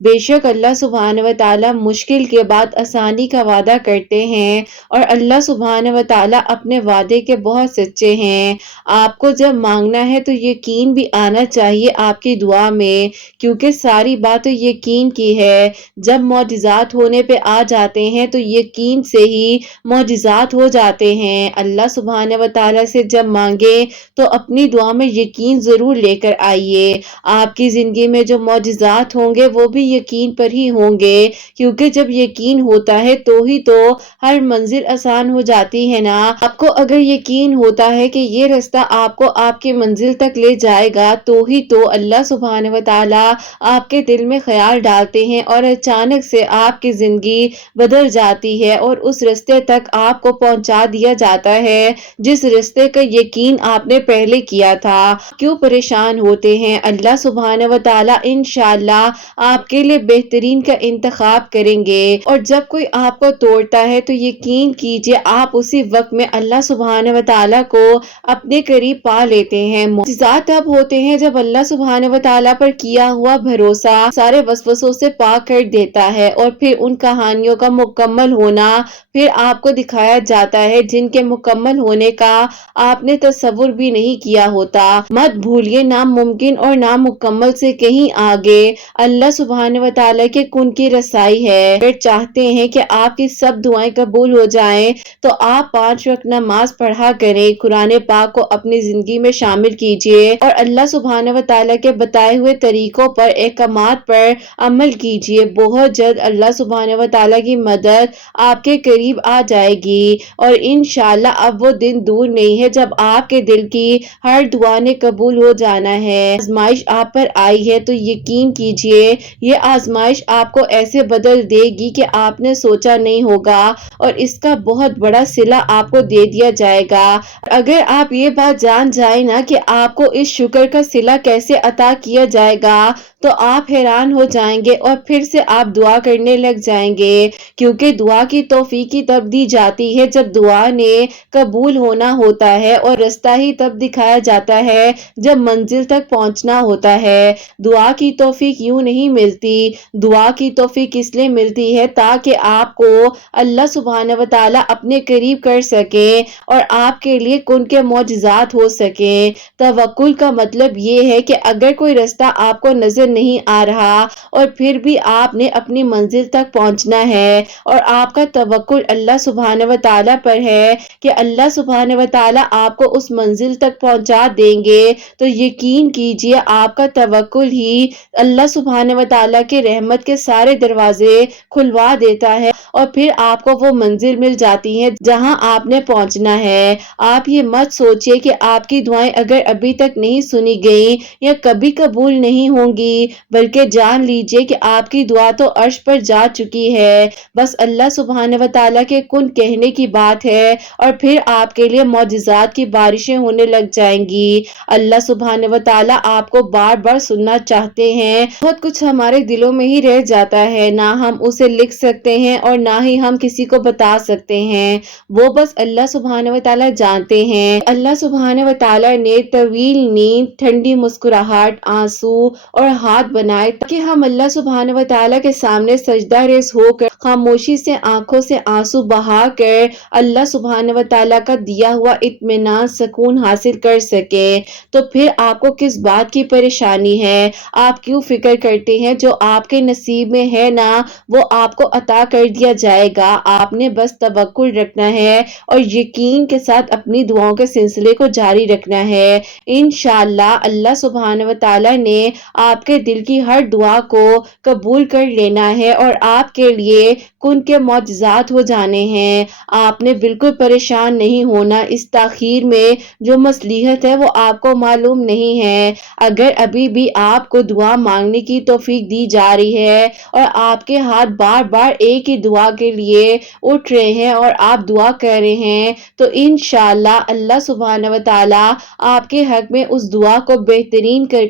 بے شک اللہ سبحانہ و تعالی مشکل کے بعد آسانی کا وعدہ کرتے ہیں، اور اللہ سبحانہ و تعالی اپنے وعدے کے بہت سچے ہیں۔ آپ کو جب مانگنا ہے تو یقین بھی آنا چاہیے آپ کی دعا میں، کیونکہ ساری بات یقین کی ہے۔ جب معجزات ہونے پہ آ جاتے ہیں تو یقین سے ہی معجزات ہو جاتے ہیں۔ اللہ سبحانہ و تعالی سے جب مانگے تو اپنی دعا میں یقین ضرور لے کر آئیے۔ آپ کی زندگی میں جو معجزات ہوں گے وہ بھی یقین پر ہی ہوں گے، کیونکہ جب یقین ہوتا ہے تو ہی تو ہر منزل آسان ہو جاتی ہے نا۔ آپ کو اگر یقین ہوتا ہے کہ یہ رستہ آپ کو آپ کی منزل تک لے جائے گا تو ہی تو اللہ سبحانہ و تعالی آپ کے دل میں خیال ڈالتے ہیں اور اچانک سے آپ کی زندگی بدل جاتی ہے اور اس رستے تک آپ کو پہنچا دیا جاتا ہے جس رستے کا یقین آپ نے پہلے کیا تھا۔ کیوں پریشان ہوتے ہیں؟ اللہ سبحانہ و تعالی انشاءاللہ آپ کے لیے بہترین کا انتخاب کریں گے، اور جب کوئی آپ کو توڑتا ہے تو یقین کیجئے آپ اسی وقت میں اللہ سبحانہ و تعالی کو اپنے قریب پا لیتے ہیں۔ معجزات تب ہوتے ہیں جب اللہ سبحانہ و تعالی پر کیا ہوا بھروسہ سارے وسوسوں سے پاک کر دیتا ہے، اور پھر ان کہانیوں کا مکمل ہونا پھر آپ کو دکھایا جاتا ہے جن کے مکمل ہونے کا آپ نے تصور بھی نہیں کیا ہوتا۔ مت بھولیے ناممکن اور نامکمل سے کہیں آگے اللہ سبحانہ و تعالی کے کن کی رسائی ہے۔ اگر چاہتے ہیں کہ آپ کی سب دعائیں قبول ہو جائیں تو آپ 5 وقت نماز پڑھا کریں، قرآن پاک کو اپنی زندگی میں شامل کیجئے اور اللہ سبحانہ و تعالی کے بتائے ہوئے طریقوں پر احکامات پر عمل کیجئے۔ بہت جلد اللہ سبحانہ و تعالی کی مدد آپ کے قریب آ جائے گی، اور انشاءاللہ اب وہ دن دور نہیں ہے جب آپ کے دل کی ہر دعا نے قبول ہو جانا ہے۔ آزمائش آپ پر آئی ہے تو یقین کیجئے یہ آزمائش آپ کو ایسے بدل دے گی کہ آپ نے سوچا نہیں ہوگا، اور اس کا بہت بڑا صلہ آپ کو دے دیا جائے گا۔ اگر آپ یہ بات جان جائیں نا کہ آپ کو اس شکر کا صلہ کیسے عطا کیا جائے گا تو آپ حیران ہو جائیں گے، اور پھر سے آپ دعا کرنے لگ جائیں گے، کیونکہ دعا کی توفیق ہی تب دی جاتی ہے جب دعا نے قبول ہونا ہوتا ہے، اور رستہ ہی تب دکھایا جاتا ہے جب منزل تک پہنچنا ہوتا ہے۔ دعا کی توفیق یوں نہیں ملتی، دعا کی توفیق اس لیے ملتی ہے تاکہ آپ کو اللہ سبحانہ و تعالی اپنے قریب کر سکیں اور آپ کے لیے کن کے معجزات ہو سکیں۔ توکل کا مطلب یہ ہے کہ اگر کوئی رستہ آپ کو نظر نہیں آ رہا اور پھر بھی آپ نے اپنی منزل تک پہنچنا ہے، اور آپ کا توکل اللہ سبحانہ و تعالی پر ہے کہ اللہ سبحانہ و تعالی آپ کو اس منزل تک پہنچا دیں گے، تو یقین کیجئے آپ کا توکل ہی اللہ سبحانہ و تعالی کے رحمت کے سارے دروازے کھلوا دیتا ہے، اور پھر آپ کو وہ منزل مل جاتی ہے جہاں آپ نے پہنچنا ہے۔ آپ یہ مت سوچئے کہ آپ کی دعائیں اگر ابھی تک نہیں سنی گئیں یا کبھی قبول نہیں ہوں گی، بلکہ جان لیجئے کہ آپ کی دعا تو عرش پر جا چکی ہے، بس اللہ سبحانہ و تعالی کے کن کہنے کی بات ہے، اور پھر آپ کے لیے معجزات کی بارشیں ہونے لگ جائیں گی۔ اللہ سبحانہ و تعالی آپ کو بار بار سننا چاہتے ہیں۔ بہت کچھ ہمارے دلوں میں ہی رہ جاتا ہے، نہ ہم اسے لکھ سکتے ہیں اور نہ ہی ہم کسی کو بتا سکتے ہیں، وہ بس اللہ سبحانہ و تعالی جانتے ہیں۔ اللہ سبحانہ و تعالی نے طویل نیند، ٹھنڈی مسکراہٹ، آنسو اور ہاتھ بنائے تاکہ ہم اللہ سبحانہ و تعالی کے سامنے سجدہ ریز ہو کر خاموشی سے آنکھوں سے آنسو بہا کر اللہ سبحانہ و تعالی کا دیا ہوا اطمینان، سکون حاصل کر سکیں۔ تو پھر آپ کو کس بات کی پریشانی ہے؟ آپ کیوں فکر کرتے ہیں؟ جو آپ کے نصیب میں ہے نا وہ آپ کو عطا کر دیا جائے گا۔ آپ نے بس توکل رکھنا ہے اور یقین کے ساتھ اپنی دعاؤں کے سلسلے کو جاری رکھنا ہے۔ انشاءاللہ اللہ سبحانہ و تعالی نے آپ کے دل کی ہر دعا کو قبول کر لینا ہے اور آپ کے لیے کن کے معجزات ہو جانے ہیں۔ آپ نے بالکل پریشان نہیں ہونا، اس تاخیر میں جو مصلحت ہے وہ آپ کو معلوم نہیں ہے۔ اگر ابھی بھی آپ کو دعا مانگنے کی توفیق دی جا رہی ہے اور آپ کے ہاتھ بار بار ایک ہی دعا کے لیے اٹھ رہے ہیں اور آپ دعا کر رہے ہیں، تو انشاءاللہ اللہ سبحانہ و تعالی آپ کے حق میں اس دعا کو بہترین کر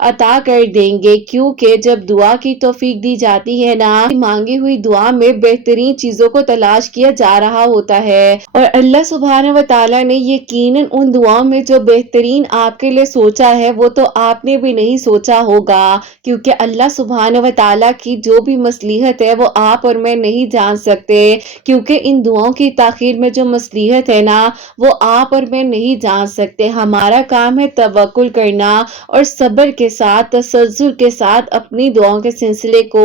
عطا کر دیں گے، کیونکہ جب دعا کی توفیق دی جاتی ہے نا، مانگی ہوئی دعا دعا میں بہترین چیزوں کو تلاش کیا جا رہا ہوتا ہے، اور اللہ سبحانہ و تعالیٰ نے یقیناً ان دعاؤں میں جو بہترین آپ کے لیے سوچا ہے وہ تو آپ نے بھی نہیں سوچا ہوگا، کیونکہ اللہ سبحانہ و تعالیٰ کی جو بھی مصلحت ہے وہ آپ اور میں نہیں جان سکتے، کیونکہ ان دعاؤں کی تاخیر میں جو مصلحت ہے نا وہ آپ اور میں نہیں جان سکتے۔ ہمارا کام ہے توکل کرنا اور صبر کے ساتھ تسلسل کے ساتھ اپنی دعاؤں کے سلسلے کو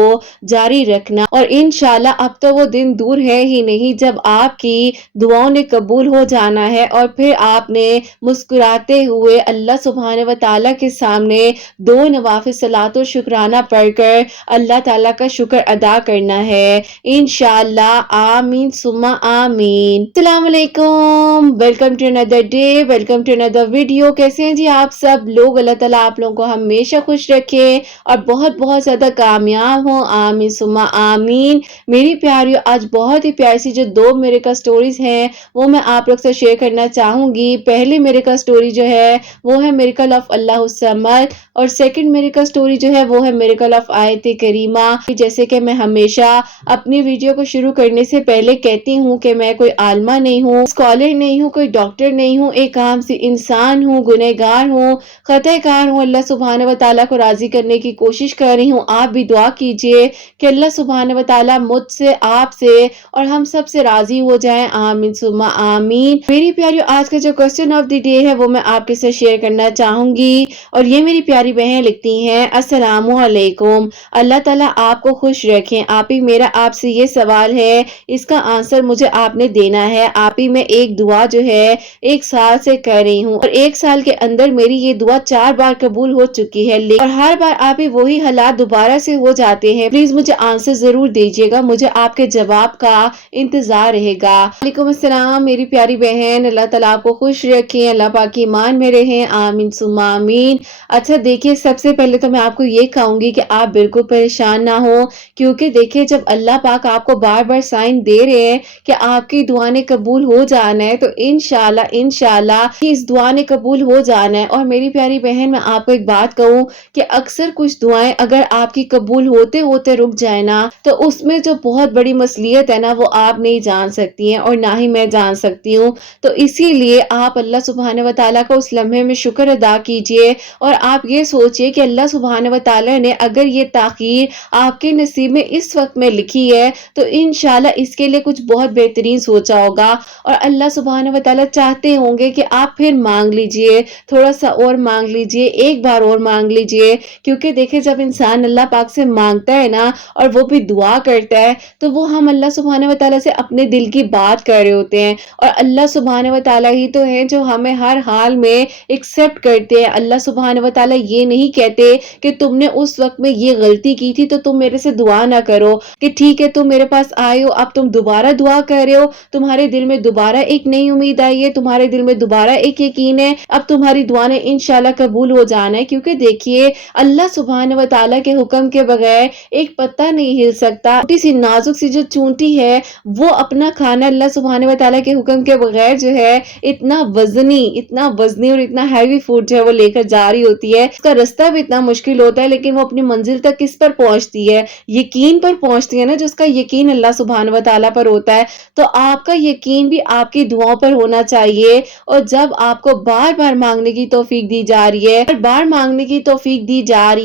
جاری رکھنا، اور انشاءاللہ اب تو وہ دن دور ہے ہی نہیں جب آپ کی دعاؤں نے قبول ہو جانا ہے، اور پھر آپ نے مسکراتے ہوئے اللہ سبحانہ و تعالیٰ کے سامنے 2 نوافل صلات و شکرانہ پڑھ کر اللہ تعالیٰ کا شکر ادا کرنا ہے انشاءاللہ۔ آمین ثم آمین۔ السلام علیکم، welcome to another day, welcome to another video. کیسے ہیں جی آپ سب لوگ؟ اللہ تعالیٰ آپ لوگوں کو ہمیشہ خوش رکھے اور بہت بہت زیادہ کامیاب ہوں، آمین ثم آمین۔ میری پیاریو، آج بہت ہی پیاری سی جو 2 میریکل سٹوریز ہیں وہ میں آپ لوگ سے شیئر کرنا چاہوں گی۔ پہلی میریکل سٹوری جو ہے وہ ہے میریکل آف اللہ الصمد، اور سیکنڈ میریکل سٹوری جو ہے وہ ہے میریکل آف آیت کریمہ۔ جیسے کہ میں ہمیشہ اپنی ویڈیو کو شروع کرنے سے پہلے کہتی ہوں کہ میں کوئی عالمہ نہیں ہوں، اسکالر نہیں ہوں، کوئی ڈاکٹر نہیں ہوں، ایک عام سی انسان ہوں، گنہگار ہوں، خطا کار ہوں، اللہ سبحانہ و تعالیٰ کو راضی کرنے کی کوشش کر رہی ہوں۔ آپ بھی دعا کیجئے کہ اللہ سبحانہ و تعالیٰ مجھ سے، آپ سے اور ہم سب سے راضی ہو جائیں، آمین ثم آمین۔ میری پیاریو، آج کا جو کوسچن آف دی ڈے ہے وہ میں آپ کے ساتھ شیئر کرنا چاہوں گی، اور یہ میری پیاری بہن لکھتی ہیں، السلام علیکم، اللہ تعالیٰ آپ کو خوش رکھیں۔ آپ ہی میرا آپ سے یہ سوال ہے، اس کا آنسر مجھے آپ نے دینا ہے۔ آپ ہی میں ایک دعا جو ہے 1 سال سے کر رہی ہوں، اور 1 سال کے اندر میری یہ دعا 4 بار قبول ہو چکی ہے، اور ہر بار آپ ہی وہی حالات دوبارہ سے ہو جاتے ہیں۔ پلیز مجھے آنسر ضرور دیجیے گا، مجھے آپ کے جواب کا انتظار رہے گا۔ وعلیکم السلام میری پیاری بہن، اللہ تعالیٰ آپ کو خوش رکھیں، اللہ پاک کی ایمان میں رہیں، آمین ثم آمین۔ اچھا دیکھیے، سب سے پہلے تو میں آپ کو یہ کہوں گی کہ آپ بالکل پریشان نہ ہو، کیونکہ دیکھیے جب اللہ پاک آپ کو بار بار سائن دے رہے ہیں کہ آپ کی دعا نے قبول ہو جانا ہے، تو انشاءاللہ اس دعا نے قبول ہو جانا ہے۔ اور میری پیاری بہن، میں آپ کو ایک بات کہوں کہ اکثر کچھ دعائیں اگر آپ کی قبول ہوتے ہوتے رک جائے نا، تو اس میں جو بہت بڑی مصلیحت ہے نا وہ آپ نہیں جان سکتی ہیں، اور نہ ہی میں جان سکتی ہوں۔ تو اسی لیے آپ اللہ سبحانہ و تعالیٰ کا اس لمحے میں شکر ادا کیجئے، اور آپ یہ سوچئے کہ اللہ سبحانہ و تعالیٰ نے اگر یہ تاخیر آپ کے نصیب میں اس وقت میں لکھی ہے تو انشاءاللہ اس کے لیے کچھ بہت بہترین سوچا ہوگا، اور اللہ سبحانہ و تعالیٰ چاہتے ہوں گے کہ آپ پھر مانگ لیجئے، تھوڑا سا اور مانگ لیجئے، ایک بار اور مانگ لیجئے، کیونکہ دیکھیں جب انسان اللہ پاک سے مانگتا ہے نا اور وہ بھی دعا کرتا ہے تو وہ ہم اللہ سبحانہ و تعالیٰ سے اپنے دل کی بات کر رہے ہوتے ہیں، اور اللہ سبحانہ و تعالیٰ ہی تو ہیں جو ہمیں ہر حال میں ایکسپٹ کرتے ہیں۔ اللہ سبحانہ و تعالیٰ یہ نہیں کہتے کہ تم نے اس وقت میں یہ غلطی کی تھی تو تم میرے سے دعا نہ کرو، کہ ٹھیک ہے تم میرے پاس آئے ہو، اب تم دوبارہ دعا کر رہے ہو، تمہارے دل میں دوبارہ ایک نئی امید آئی ہے، تمہارے دل میں دوبارہ ایک یقین ہے، اب تمہاری دعا نے انشاءاللہ قبول ہو جانا ہے۔ کیونکہ دیکھیے اللہ سبحانہ و تعالیٰ کے حکم کے بغیر ایک پتہ نہیں ہل سکتا، چھوٹی سی نازک سی جو چونٹی ہے وہ اپنا کھانا اللہ سبحانہ و تعالیٰ کے حکم کے بغیر جو ہے اتنا وزنی اور اتنا ہیوی فوڈ جو ہے وہ لے کر جا رہی ہوتی ہے، اس کا رستہ بھی اتنا مشکل ہوتا ہے، لیکن وہ اپنی منزل تک کس پر پہنچتی ہے؟ یقین پر پہنچتی ہے نا، جس کا یقین اللہ سبحانہ و تعالیٰ پر ہوتا ہے۔ تو آپ کا یقین بھی آپ کی دعاؤں پر ہونا چاہیے، اور جب آپ کو بار بار مانگنے کی توفیق دی جا رہی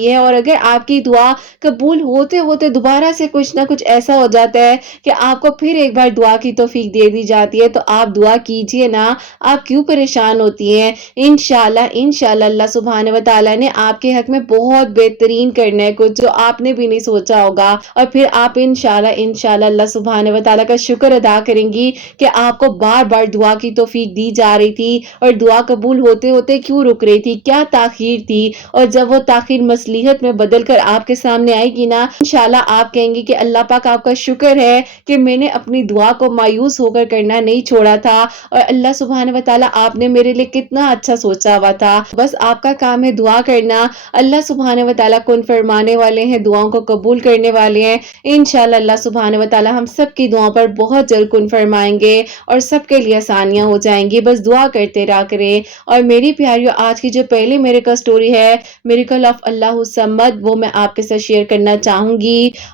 ہے، اور اگر آپ کی دعا قبول ہوتے ہوتے دوبارہ سے کچھ نہ کچھ ایسا ہو جاتا ہے کہ آپ کو پھر ایک بار دعا کی توفیق دے دی جاتی ہے، تو آپ دعا کیجئے نا، آپ کیوں پریشان ہوتی ہیں؟ انشاءاللہ اللہ سبحانہ و تعالیٰ نے آپ کے حق میں بہت بہترین کرنا ہے، کچھ جو آپ نے بھی نہیں سوچا ہوگا، اور پھر آپ انشاءاللہ اللہ سبحانہ و تعالیٰ کا شکر ادا کریں گی کہ آپ کو بار بار دعا کی توفیق دی جا رہی تھی، اور دعا قبول ہوتے ہوتے کیوں رک رہی تھی، کیا تاخیر تھی، اور جب وہ تاخیر مصلحت میں بدل کر آپ کے سامنے آئے گی نا، انشاءاللہ آپ کہیں گے کہ اللہ پاک آپ کا شکر ہے کہ میں نے اپنی دعا کو مایوس ہو کر کرنا نہیں چھوڑا تھا، اور اللہ سبحانہ و تعالیٰ آپ نے میرے لیے کتنا اچھا سوچا ہوا تھا۔ بس آپ کا کام ہے دعا کرنا، اللہ سبحانہ و تعالیٰ کن فرمانے والے ہیں، دعاؤں کو قبول کرنے والے ہیں۔ انشاءاللہ اللہ سبحانہ و تعالیٰ ہم سب کی دعاؤں پر بہت جلد کن فرمائیں گے، اور سب کے لیے آسانیاں ہو جائیں گی، بس دعا کرتے رہا کریں۔ اور میری پیاریو، آج کی جو پہلی میریکل سٹوری ہے، میریکل آف اللہ الصمد، وہ میں آپ کے ساتھ شیئر کرنا چاہوں گی،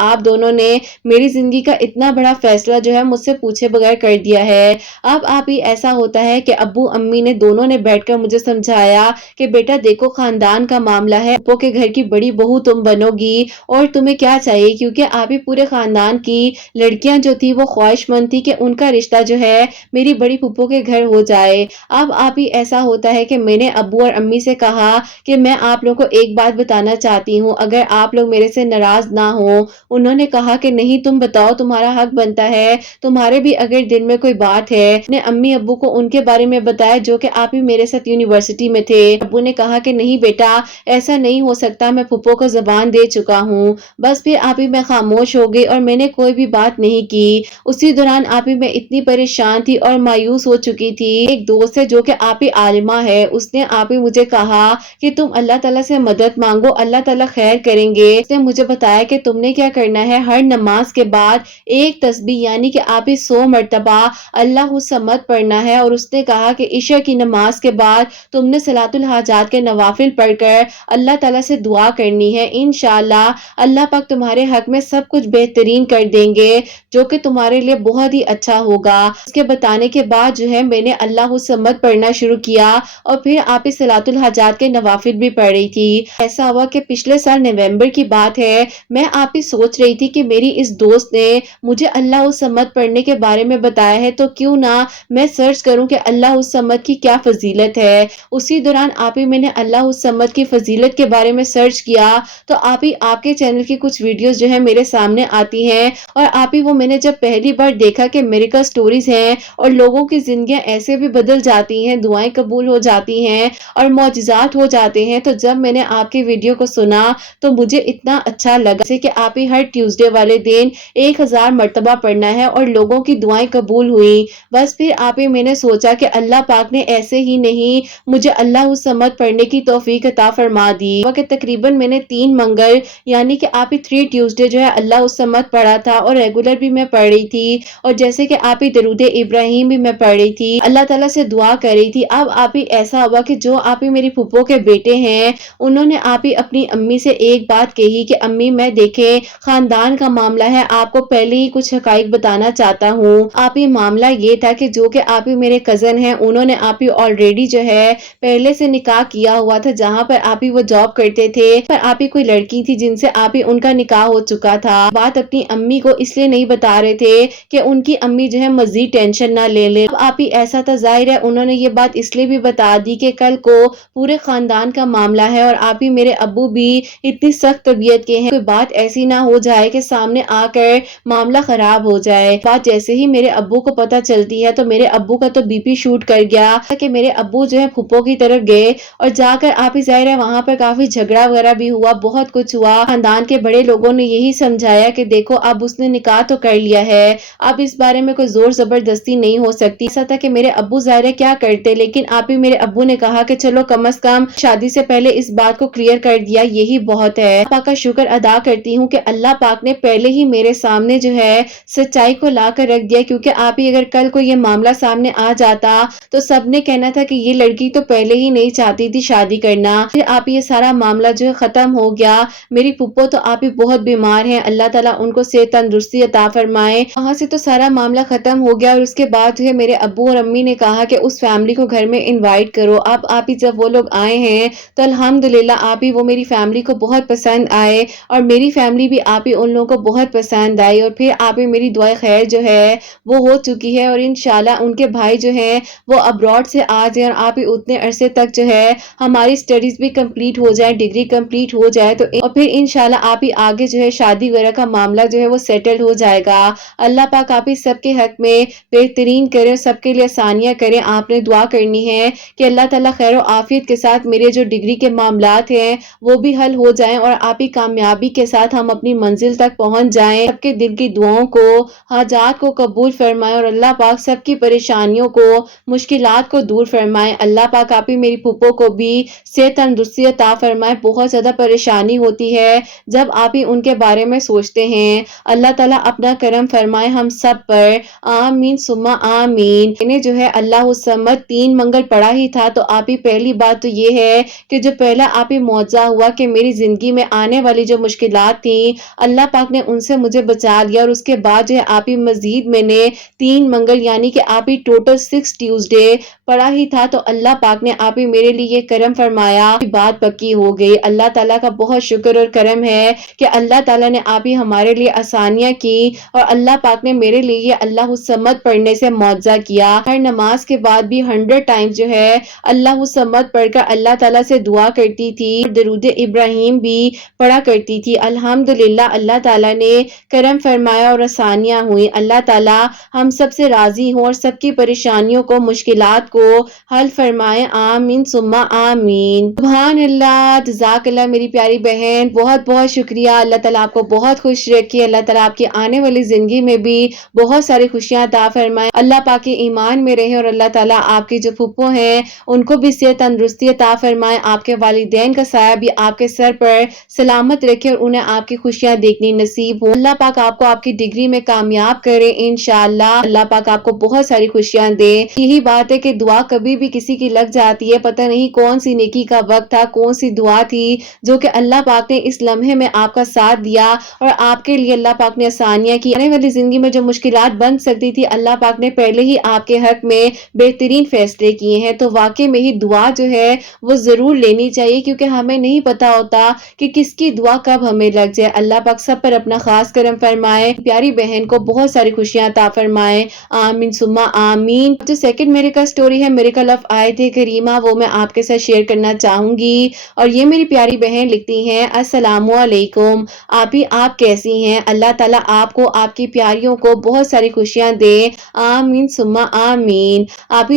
آپ دونوں نے میری زندگی کا اتنا بڑا فیصلہ جو ہے مجھ سے پوچھے بغیر کر دیا ہے۔ اب آپ ہی ایسا ہوتا ہے کہ ابو امی نے دونوں نے بیٹھ کر مجھے سمجھایا کہ بیٹا دیکھو خاندان کا معاملہ ہے، ابو کے گھر کی بڑی بہو تم بنو گی اور تمہیں کیا چاہیے، کیونکہ آپ ہی پورے خاندان کی لڑکیاں جو تھی وہ خواہش مند تھی کہ ان کا رشتہ جو ہے میری بڑی پھپھو کے گھر ہو جائے۔ اب آپ ہی ایسا ہوتا ہے کہ میں نے ابو اور امی سے کہا کہ میں آپ لوگوں کو ایک بات بتانا چاہتی ہوں، اگر آپ لوگ میرے سے ناراض نہ ہو۔ انہوں نے کہا کہ نہیں تم بتاؤ، تمہارا حق بنتا ہے، تمہارے بھی اگر دل میں کوئی بات ہے۔ نے امی ابو کو ان کے بارے میں بتایا جو کہ آپ ہی میرے ساتھ یونیورسٹی میں تھے۔ ابو نے کہا کہ نہیں بیٹا ایسا نہیں ہو سکتا، میں پھپھو کو زبان دے چکا ہوں۔ بس پھر آپ ہی میں خاموش ہو گئی اور میں نے کوئی بھی بات نہیں کی۔ اسی دوران آپ ہی میں اتنی پریشان تھی اور مایوس ہو چکی تھی۔ ایک دوست ہے جو کہ آپ ہی عالمہ ہے، اس نے آپ ہی مجھے کہا کہ تم اللہ تعالیٰ سے مدد مانگو، اللہ تعالیٰ خیر کریں گے۔ اس نے مجھے بتایا کہ تم نے کیا کرنا ہے، ہر نماز کے بعد ایک تسبیح یعنی کہ آپ ہی 100 مرتبہ اللہ الصمد پڑھنا ہے، اور اس نے کہا کہ عشاء کی نماز کے بعد تم نے صلاۃ الحاجات کے نوافل پڑھ کر اللہ تعالیٰ سے دعا کرنی ہے۔ انشاءاللہ اللہ پاک تمہارے حق میں سب کچھ بہترین کر دیں گے، جو کہ تمہارے لیے بہت ہی اچھا ہوگا۔ اس کے بتانے کے بعد جو ہے میں نے اللہ الصمد پڑھنا شروع کیا اور پھر آپ ہی صلاۃ الحاجات کے نوافل بھی پڑھ رہی تھی۔ ایسا ہوا کہ پچھلے سال نومبر کی بات ہے، میں آپ ہی سوچ رہی تھی کہ میری اس دوست نے مجھے اللہ الصمد پڑھنے کے بارے میں بتایا ہے تو کیوں نہ میں سرچ کروں کہ اللہ الصمد کی کیا فضیلت ہے۔ اسی دوران آپ ہی میں نے اللہ الصمد کی فضیلت کے بارے میں سرچ کیا تو آپ ہی آپ کے چینل کی کچھ ویڈیوز جو ہے میرے سامنے آتی ہیں، اور آپ ہی وہ میں نے جب پہلی بار دیکھا کہ میریکل سٹوریز ہیں اور لوگوں کی زندگیاں ایسے بھی بدل جاتی ہیں، دعائیں قبول ہو جاتی ہیں اور معجزات ہو جاتے ہیں، تو جب میں نے آپ کی ویڈیو کو سنا تو مجھے اتنا اچھا لگا جیسے کہ آپ ہی ہر ٹیوزڈے والے دن 1000 مرتبہ پڑھنا ہے اور لوگوں کی دعائیں قبول ہوئی۔ بس پھر آپ ہی میں نے سوچا کہ اللہ پاک نے ایسے ہی نہیں مجھے اللہ الصمد پڑھنے کی توفیق عطا فرما دی کہ تقریباً میں نے 3 منگل یعنی کہ آپ ہی 3 ٹیوزڈے جو ہے اللہ الصمد پڑھا تھا، اور ریگولر بھی میں پڑھ رہی تھی، اور جیسے کہ آپ ہی درود ابراہیم بھی میں پڑھ رہی تھی، اللہ تعالیٰ سے دعا کر رہی تھی۔ اب آپ ہی ایسا ہوا کہ جو آپ ہی میری پھپھو کے بیٹے ہیں انہوں نے آپ ہی اپنی امی سے ایک بات کہی کہ امی میں دیکھیں خاندان کا معاملہ ہے، آپ کو پہلے ہی کچھ حقائق بتانا چاہتا ہوں۔ آپ ہی معاملہ یہ تھا کہ جو کہ آپ ہی میرے کزن ہیں انہوں نے آپ ہی آلریڈی جو ہے پہلے سے نکاح کیا ہوا تھا، جہاں پر آپ ہی وہ جاب کرتے تھے، پر آپ ہی کوئی لڑکی تھی جن سے آپ ہی ان کا نکاح ہو چکا تھا۔ بات اپنی امی کو اس لیے نہیں بتا رہے تھے کہ ان کی امی جو ہے مزید ٹینشن نہ لے لیں۔ اب آپ ہی ایسا تھا، ظاہر ہے انہوں نے یہ بات اس لیے بھی بتا دی کہ کل کو پورے خاندان کا معاملہ ہے، اور آپ ہی میرے ابو بھی اتنی سخت طبیعت کے ہیں، کوئی بات ایسی نہ ہو جائے کہ سامنے آ کر معاملہ خراب ہو جائے۔ بات جیسے ہی میرے ابو کو پتہ چلتی ہے تو میرے ابو کا تو بی پی شوٹ کر گیا کہ میرے ابو جو ہے پھپھو کی طرف گئے، اور جا کر آپ ہی ظاہر ہے وہاں پر کافی جھگڑا وغیرہ بھی ہوا، بہت کچھ ہوا۔ خاندان کے بڑے لوگوں نے یہی سمجھایا کہ دیکھو اب اس نے نکاح تو کر لیا ہے، اب اس بارے میں کوئی زور زبردستی نہیں ہو سکتی۔ ایسا تھا کہ میرے ابو ظاہر ہے کیا کرتے، لیکن آپ ہی میرے ابو نے کہا کہ چلو کم از کم شادی سے پہلے اس بات کو کلیئر کر دیا، یہی بہت ہے۔ اللہ پاک کا شکر ادا کرتی ہوں کہ اللہ پاک نے پہلے ہی میرے سامنے جو ہے سچائی کو لا کر رکھ دیا، کیونکہ آپ ہی اگر کل کو یہ معاملہ سامنے آ جاتا تو سب نے کہنا تھا کہ یہ لڑکی تو پہلے ہی نہیں چاہتی تھی شادی کرنا۔ پھر آپ یہ سارا معاملہ جو ہے ختم ہو گیا۔ میری پھپھو تو آپ ہی بہت بیمار ہیں، اللہ تعالیٰ ان کو صحت تندرستی عطا فرمائے۔ وہاں سے تو سارا معاملہ ختم ہو گیا، اور اس کے بعد جو ہے میرے ابو اور امی نے کہا کہ اس فیملی کو گھر میں انوائٹ کرو۔ اب آپ ہی جب وہ لوگ آئے ہیں تو الحمدللہ آپ ہی وہ میری فیملی کو بہت پسند آئے، اور میری فیملی بھی آپ ہی ان لوگوں کو بہت پسند آئی، اور پھر آپ ہی میری دعائیں خیر جو ہے وہ ہو چکی ہے، اور انشاءاللہ ان کے بھائی جو ہیں وہ ابراڈ سے آ جائیں، اور آپ ہی اتنے عرصے تک جو ہے ہماری سٹڈیز بھی کمپلیٹ ہو جائے، ڈگری کمپلیٹ ہو جائے، تو اور پھر انشاءاللہ آپ ہی آگے جو ہے شادی وغیرہ کا معاملہ جو ہے وہ سیٹل ہو جائے گا۔ اللہ پاک آپ ہی سب کے حق میں بہترین کرے، سب کے لیے آسانیاں کریں۔ آپ نے دعا کرنی ہے کہ اللہ تعالیٰ خیر و عافیت کے ساتھ میرے جو ڈگری کے معاملات ہیں وہ بھی حل ہو جائیں، اور آپ ہی کامیابی کے ساتھ ہم اپنی منزل تک پہنچ جائیں۔ سب کے دل کی دعاؤں کو، حاجات کو قبول فرمائے، اور اللہ پاک سب کی پریشانیوں کو، مشکلات کو دور فرمائے۔ اللہ پاک آپ ہی میری پھپھو کو بھی صحت تندرستی عطا فرمائے، بہت زیادہ پریشانی ہوتی ہے جب آپ ہی ان کے بارے میں سوچتے ہیں۔ اللہ تعالیٰ اپنا کرم فرمائے ہم سب پر، آمین ثم آمین۔ میں نے جو ہے اللہ الصمد 3 منگل پڑھا ہی تھا، تو آپ ہی پہلی بات تو یہ ہے کہ جو پہلا آپ ہی معجزہ ہوا کہ میری زندگی میں آنے والی جو مشکلات تھیں اللہ پاک نے ان سے مجھے بچا لیا اور اس کے بعد جو ہے آپ ہی مزید میں نے 3 منگل یعنی کہ آپ ہی ٹوٹل 6 ٹیوزڈے پڑھا ہی تھا تو اللہ پاک نے آپ ہی میرے لیے کرم فرمایا، بات پکی ہو گئی۔ اللہ تعالیٰ کا بہت شکر اور کرم ہے کہ اللہ تعالیٰ نے آپ ہی ہمارے لیے آسانیاں کی اور اللہ پاک نے میرے لیے اللہ الصمد پڑھنے سے معجزہ کیا۔ ہر نماز کے بعد بھی 100 ٹائمز جو ہے اللہ الصمد پڑھ کر اللہ تعالیٰ سے دعا کرتی تھی، درود ابراہیم بھی پڑھا کرتی تھی۔ الحمدللہ اللہ تعالیٰ نے کرم فرمایا اور آسانیاں ہوئی۔ اللہ تعالیٰ ہم سب سے راضی ہوں اور سب کی پریشانیوں کو، مشکلات کو حل فرمائے، آمین ثم آمین۔ سبحان اللہ، جزاک اللہ میری پیاری بہن، بہت بہت شکریہ۔ اللہ تعالیٰ آپ کو بہت خوش رکھے، اللہ تعالیٰ آپ کی آنے والی زندگی میں بھی بہت ساری خوشیاں عطا فرمائے، اللہ پاک کے ایمان میں رہے اور اللہ تعالیٰ آپ کی جو پھپھو ہیں ان کو بھی صحت تندرستی عطا فرمائے، آپ کے والدین کا سایہ بھی آپ کے سر پر سلامت رکھے اور انہیں آپ کی خوشیاں دیکھنی نصیب ہو۔ اللہ پاک آپ کو آپ کی ڈگری میں کامیاب کرے انشاءاللہ۔ اللہ پاک آپ کو بہت ساری خوشیاں دے۔ یہی بات ہے کہ دعا کبھی بھی کسی کی لگ جاتی ہے، پتہ نہیں کون سی نیکی کا وقت تھا، کون سی دعا تھی جو کہ اللہ پاک نے اس لمحے میں آپ کا ساتھ دیا اور آپ کے لیے اللہ پاک نے آسانیاں کی۔ آنے والی زندگی میں جو مشکلات بن سکتی تھی اللہ پاک نے پہلے ہی آپ کے حق میں بہترین فیصلے کیے ہیں، تو واقعی میں ہی دعا جو ہے وہ ضرور لینی چاہیے، کیونکہ ہمیں نہیں پتا ہوتا کہ کس کی دعا کب ہمیں لگ جائے۔ اللہ پاک سب پر اپنا خاص کرم فرمائے، پیاری بہن کو بہت ساری خوشیاں عطا فرمائے، آمین ثم آمین۔ جو سیکنڈ میریکل سٹوری ہے، میریکل آف آیت کریمہ، وہ میں آپ کے ساتھ شیئر کرنا چاہوں گی اور یہ میری پیاری بہن لکھتی ہیں، السلام علیکم آپ کیسی ہیں؟ اللہ تعالیٰ آپ کو، آپ کی پیاریوں کو بہت ساری خوشیاں دے، آمین ثم آمین۔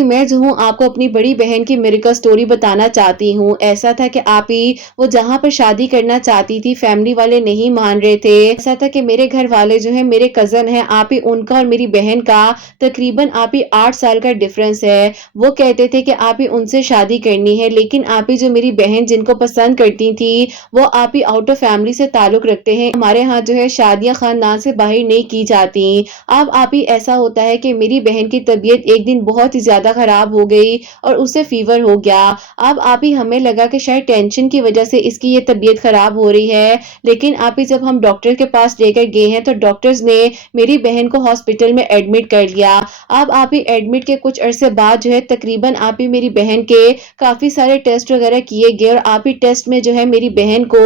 میں جو ہوں آپ کو اپنی بڑی بہن کی میریکل سٹوری بتانا چاہتی ہوں۔ ایسا تھا کہ وہ جہاں پر شادی کرنا چاہتی تھی فیملی والے نہیں مان رہے تھے۔ ایسا تھا کہ میرے گھر والے جو ہیں میرے کزن ہیں، ان کا اور میری بہن کا تقریباً 8 سال کا ڈیفرنس ہے۔ وہ کہتے تھے کہ ان سے شادی کرنی ہے، لیکن جو میری بہن جن کو پسند کرتی تھی وہ آؤٹ آف فیملی سے تعلق رکھتے ہیں۔ ہمارے ہاں جو ہے شادیاں خاندان سے باہر نہیں کی جاتی۔ اب ایسا ہوتا ہے کہ میری بہن کی طبیعت ایک دن بہت ہی زیادہ خراب ہو گئی اور اسے فیور ہو گیا۔ اب ہمیں لگا کہ شاید ٹینشن کی وجہ سے اس کی یہ طبیعت خراب ہو رہی ہے، لیکن جب ہم ڈاکٹر کے پاس لے کر گئے ہیں تو ڈاکٹرز نے میری بہن کو ہاسپٹل میں ایڈمٹ کر لیا۔ اب ایڈمٹ کے کچھ عرصے بعد جو ہے تقریباً میری بہن کے کافی سارے ٹیسٹ وغیرہ کیے گئے اور ٹیسٹ میں جو ہے میری بہن کو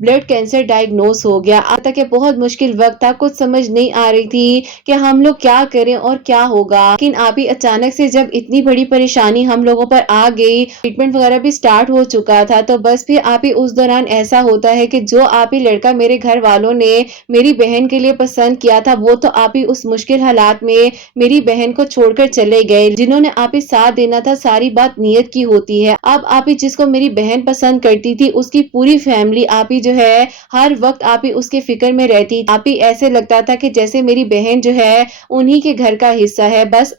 بلڈ کینسر ڈائگنوز ہو گیا۔ آج تک بہت مشکل وقت تھا، کچھ سمجھ نہیں آ رہی تھی کہ ہم لوگ کیا کریں اور کیا ہوگا، لیکن اچانک سے جب اتنی بڑی پریشانی ہم لوگوں پر آ گئی، ٹریٹمنٹ وغیرہ بھی سٹارٹ ہو چکا تھا، تو بس پھر اس دوران ایسا ہوتا ہے کہ جو لڑکا میرے گھر والوں نے میری بہن کے لیے پسند کیا تھا وہ تو اس مشکل حالات میں میری بہن کو چھوڑ کر چلے گئے۔ جنہوں نے ساتھ دینا تھا، ساری بات نیت کی ہوتی ہے۔ اب جس کو میری بہن پسند کرتی تھی اس کی پوری فیملی جو ہے ہر وقت اس کے فکر میں رہتی۔ ایسے لگتا تھا کہ جیسے میری بہن جو ہے انہی کے گھر کا حصہ ہے۔ بس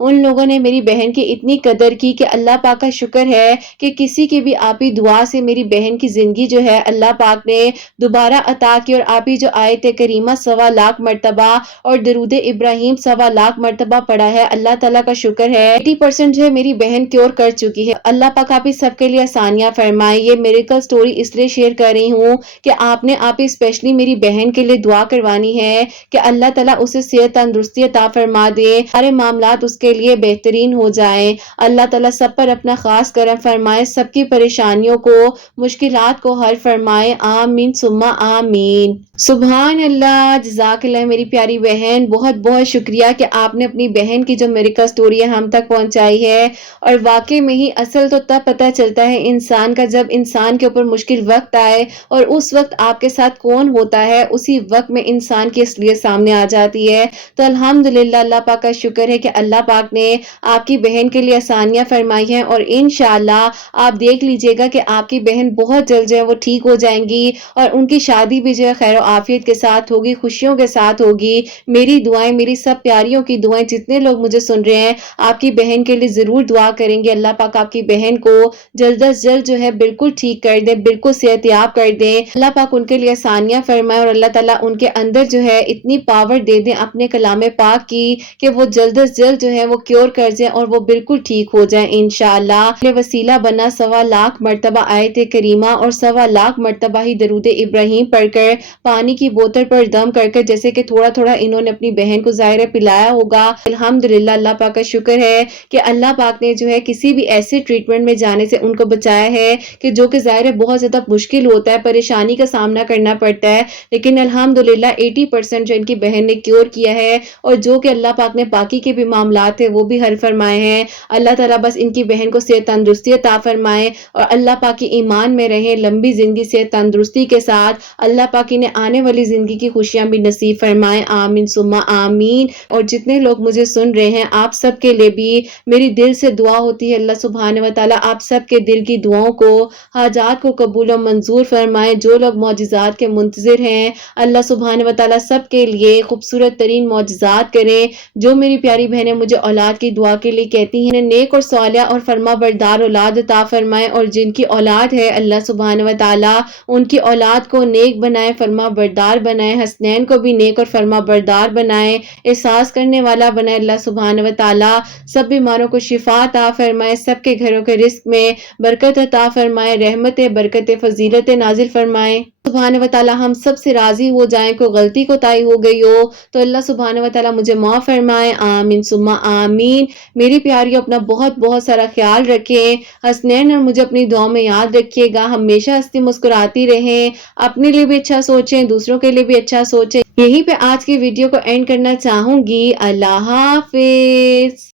ان لوگوں نے میری بہن کی اتنی قدر کی کہ اللہ پاک کا شکر ہے کہ کسی کی بھی دعا سے میری بہن کی زندگی جو ہے اللہ پاک نے دوبارہ عطا کی، اور جو آیت کریمہ 1.25 لاکھ مرتبہ اور درود ابراہیم 1.25 لاکھ مرتبہ پڑھا ہے، اللہ تعالیٰ کا شکر ہے 80% جو ہے میری بہن کیور کر چکی ہے۔ اللہ پاک سب کے لیے آسانیاں فرمائے۔ یہ میریکل سٹوری اس لیے شیئر کر رہی ہوں کہ آپ نے اسپیشلی میری بہن کے لیے دعا کروانی ہے کہ اللہ تعالیٰ اسے صحت تندرستی عطا فرما دے، سارے معاملات اس کے لیے بہترین ہو جائیں۔ اللہ تعالیٰ سب پر اپنا خاص کرم فرمائے، سب کی پریشانیوں کو، مشکلات کو حل فرمائے، آمین ثم آمین۔ سبحان اللہ، جزاک اللہ میری پیاری بہن، بہت بہت شکریہ کہ آپ نے اپنی بہن کی جو میریکل سٹوری ہے ہم تک پہنچائی ہے۔ اور واقعی میں ہی اصل تو تب پتہ چلتا ہے انسان کا جب انسان کے اوپر مشکل وقت آئے، اور اس وقت آپ کے ساتھ کون ہوتا ہے، اسی وقت میں انسان کی اصلیت سامنے آ جاتی ہے۔ تو الحمدللہ اللہ پاک کا شکر ہے کہ اللہ پاک نے آپ کی بہن کے لیے آسانیاں فرمائی ہیں، اور انشاءاللہ آپ دیکھ لیجئے گا کہ آپ کی بہن بہت جلد جو ہے وہ ٹھیک ہو جائیں گی، اور ان کی شادی بھی جو ہے خیر و عافیت کے ساتھ ہوگی، خوشیوں کے ساتھ ہوگی۔ میری دعائیں، میری سب پیاریوں کی دعائیں، جتنے لوگ مجھے سن رہے ہیں آپ کی بہن کے لیے ضرور دعا کریں گے۔ اللہ پاک آپ کی بہن کو جلد از جلد جو ہے بالکل ٹھیک کر دے، بالکل صحت یاب کر دے۔ اللہ پاک ان کے لیے آسانیاں فرمائے، اور اللہ تعالیٰ ان کے اندر جو ہے اتنی پاور دے دیں اپنے کلام پاک کی کہ وہ جلد از جلد جو ہے وہ کیور کر جائیں اور وہ بالکل ٹھیک ہو جائیں انشاءاللہ۔ یہ وسیلہ بنا 1.25 لاکھ مرتبہ آیت کریمہ اور 1.25 لاکھ مرتبہ ہی درود ابراہیم پڑھ کر پانی کی بوتل پر دم کر کر جیسے کہ تھوڑا تھوڑا انہوں نے اپنی بہن کو ظاہر ہے پلایا ہوگا۔ الحمدللہ اللہ پاک کا شکر ہے کہ اللہ پاک نے جو ہے کسی بھی ایسے ٹریٹمنٹ میں جانے سے ان کو بچایا ہے کہ جو کہ ظاہر ہے بہت زیادہ مشکل ہوتا ہے، پریشانی کا سامنا کرنا پڑتا ہے، لیکن الحمدللہ 80% جو ان کی بہن نے کیور کیا ہے، اور جو کہ اللہ پاک نے باقی کے بھی معاملات ہیں وہ بھی حل فرمائے ہیں۔ اللہ تعالیٰ بس ان کی بہن کو صحت تندرستی عطا فرمائے اور اللہ پاک کی ایمان میں رہیں، لمبی زندگی صحت تندرستی کے ساتھ اللہ پاک انہیں آنے والی زندگی کی خوشیاں بھی نصیب فرمائے، آمین ثم آمین۔ اور جتنے لوگ مجھے سن رہے ہیں آپ سب کے لیے بھی میری دل سے دعا ہوتی ہے اللہ سبحانہ و تعالیٰ آپ سب کے دل کی دعاؤں کو، حاجات کو قبول و منظور فرمائے۔ جو لوگ معجزات کے منتظر ہیں اللہ سبحانہ و تعالیٰ سب کے لیے خوبصورت ترین معجزات کرے۔ جو میری پیاری بہنیں مجھے اولاد کی دعا کے لیے کہتی ہیں نیک اور صالحہ اور فرما بردار اولاد عطا فرمائے، اور جن کی اولاد ہے اللہ سبحانہ و تعالیٰ ان کی اولاد کو نیک بنائے، فرما بردار بنائے، حسنین کو بھی نیک اور فرما بردار بنائے، احساس کرنے والا بنائے اللہ سبحانہ و تعالیٰ۔ سب بیماروں کو شفا عطا فرمائے، سب کے گھروں کے رزق میں برکت عطا فرمائے، رحمت برکت فضیلت نازل فرمائے۔ سبحانہ و تعالیٰ ہم سب سے راضی ہو جائیں، کوئی غلطی کوتاہی ہو گئی ہو تو اللہ سبحانہ و تعالیٰ مجھے معاف فرمائے، آمین ثم آمین۔ میری پیاریوں اپنا بہت بہت سارا خیال رکھیں، حسنین اور مجھے اپنی دعاؤں میں یاد رکھیے گا، ہمیشہ ہنستی مسکراتی رہیں، اپنے لیے بھی اچھا سوچیں، دوسروں کے لیے بھی اچھا سوچیں۔ یہیں پہ آج کی ویڈیو کو اینڈ کرنا چاہوں گی۔ اللہ حافظ۔